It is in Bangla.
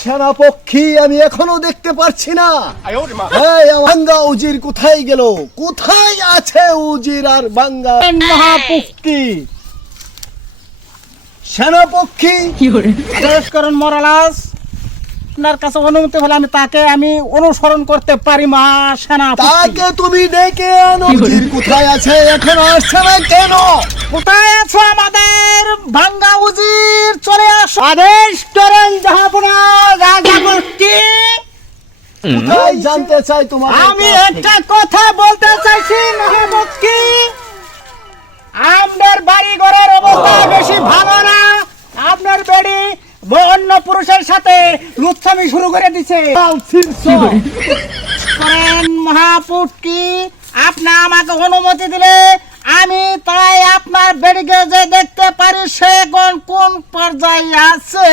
সেনাপক্ষী আমি এখনো দেখতে পারছি না। ভাঙ্গা উজির কোথায় গেল? কোথায় আছে উজির আর ভাঙ্গা মহাপক্ষী? সেনাপক্ষী আদেশ করুন মহারাজ, আপনার কাছে অনুমতি হলে আমি অনুসরণ করতে পারি মহাসেনাপতি। তাকে তুমি ডেকে আনো। উজির কোথায় আছে? এখন আসছে না কেন? কোথায় আছো আমাদের ভাঙ্গা উজির? চলে আসো। আদেশ করেন জাহাপনা রাজাপতি। কোথায় জানতে চাই তোমার? আমি একটা কথা বলতে চাইছি মহাপতি। আপনার বাড়ি ঘরের অবস্থা বেশি ভালো না। আপনার বেড়ি অন্য পুরুষের সাথে লুচ্ছামি শুরু করে দিছে। করেন মহাপুটকি, আপনি আমাকে অনুমতি দিলে আমি তাই আপনার বেড়িকে যে দেখতে পারি সে কোন পর্যায়ে আছে।